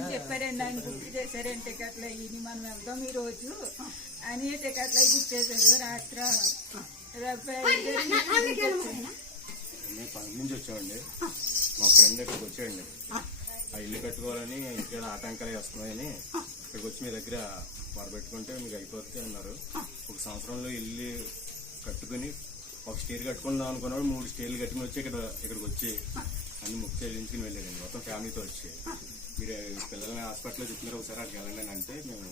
అని చెప్పారండి. ఆయన బుక్ చేశారండి టికెట్లు అయ్యి, మనం వెళ్దాం ఈ రోజు అని టికెట్లు అవి బుక్ చేశారు. రాత్రి మేము పని నుంచి వచ్చామండి. మా ఫ్రెండ్ ఇక్కడికి వచ్చాయండి. ఆ ఇల్లు కట్టుకోవాలని ఇంకేదో ఆటంకాలు వస్తున్నాయని ఇక్కడికి వచ్చి మీ దగ్గర మొరబెట్టుకుంటే మీకు అయిపోతుంది అన్నారు. ఒక సంవత్సరంలో ఇల్లు కట్టుకుని ఒక స్టేర్ కట్టుకుందాం అనుకున్నాడు. 3 స్టేర్లు కట్టుకుని వచ్చి ఇక్కడికి వచ్చి అన్ని ముక్కు చెల్లించుకుని వెళ్ళాడండి మొత్తం ఫ్యామిలీతో వచ్చి. మీరు పిల్లల్ని హాస్పిటల్లో చెప్తున్నారు ఒకసారి అక్కడికి వెళ్ళండి అంటే మేము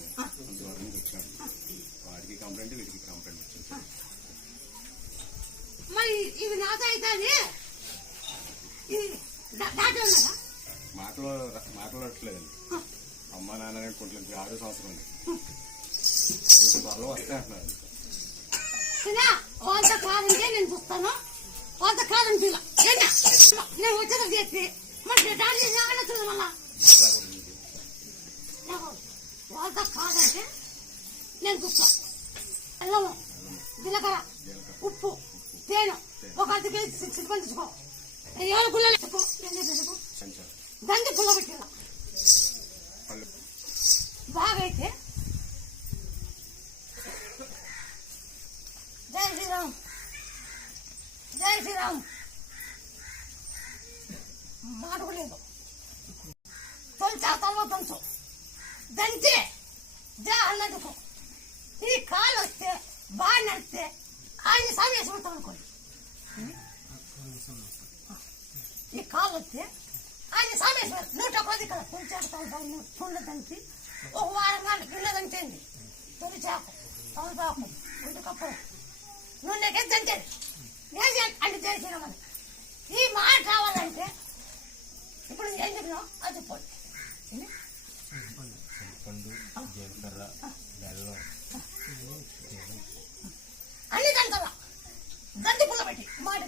అందువల్ల నుంచి వచ్చాము. వాడికి కంప్లైంట్ వీడికి కంప్లైంట్ వచ్చేసి మాట్లాడట్లేదండి. అమ్మ నాన్న కొంచెం 6 సంవత్సరం ఉంది. త్వరలో వస్తే అంటున్నారు. వాళ్ళ కాదంటే నేను చూస్తాను, వాళ్ళ కాదంటే నేను వచ్చేది చేస్తే మరి మళ్ళా వాళ్ళ కాదంటే నేను చూస్తా. అల్లము, జీలకర్ర, ఉప్పు, తేనె ఒక 10 కేజీ సిద్ధం తెచ్చుకో. ఏడు గుళ్ళ దండి పుల్ల పెట్టిన బాగా అయితే జై శ్రీరామ్, జై శ్రీరామ్ మాటలేదు. తొలిచా తొలచు దంచి జా అన్నదుకు ఈ కాలు వస్తే బాగా నడిస్తే ఆయన సమయం ఉంటాం అనుకోండి. ఈ కాలు వస్తే ఆయన సమయం 110 కదా. తొలిచాకు తొలదాన్ని చూడ దంచి ఒక వారం గంటలు గిళ్ళ దంచండి. తొలిచాకు తొలదాకు ఉడికప్పు నూనెకే దంచేది అంటే చేసినామని ఈ మాట రావాలంటే ఇప్పుడు ఏం చెప్పినావు అది పోయి అన్ని దంతలా దంతి పుల్ల పెట్టి మాట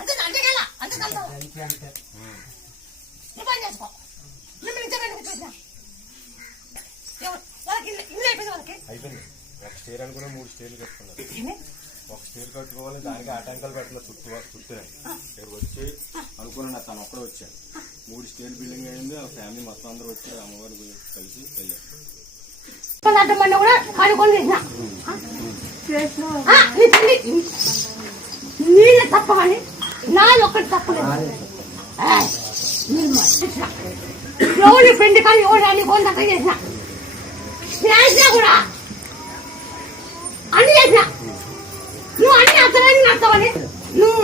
అంతే అంటే కదా అంతే దంతా నీ పని చేసుకో. మిమ్మల్ని ఇంత చూసినా వాళ్ళకి ఇల్లు అయిపోయింది. వాళ్ళకి అయిపోయింది. ఒక స్టేర్ అనుకున్నా 3 స్టేర్లు కట్టుకున్నారు. ఒక స్టేర్ కట్టుకోవాలి దానికి ఆటంకాలు పెడుతున్నారు. చుట్టూనే ఇక్కడికి వచ్చి అనుకున్నా తను ఒక్కడే వచ్చాను. 3 స్టేర్ బిల్డింగ్ అయింది. ఆ ఫ్యామిలీ మొత్తం అందరూ వచ్చి అమ్మవారి కలిసి వెళ్ళారు. నీళ్ళు తప్ప కానీ నాది ఒక్కటి తప్పలేదు. ఎవరి ఫ్రెండ్ కానీ ఎవరు అన్ని ఫోన్ తప్ప చేసిన చేసినా కూడా అన్ని చేసిన నువ్వు అన్ని అర్థమైంది అర్థమని నువ్వు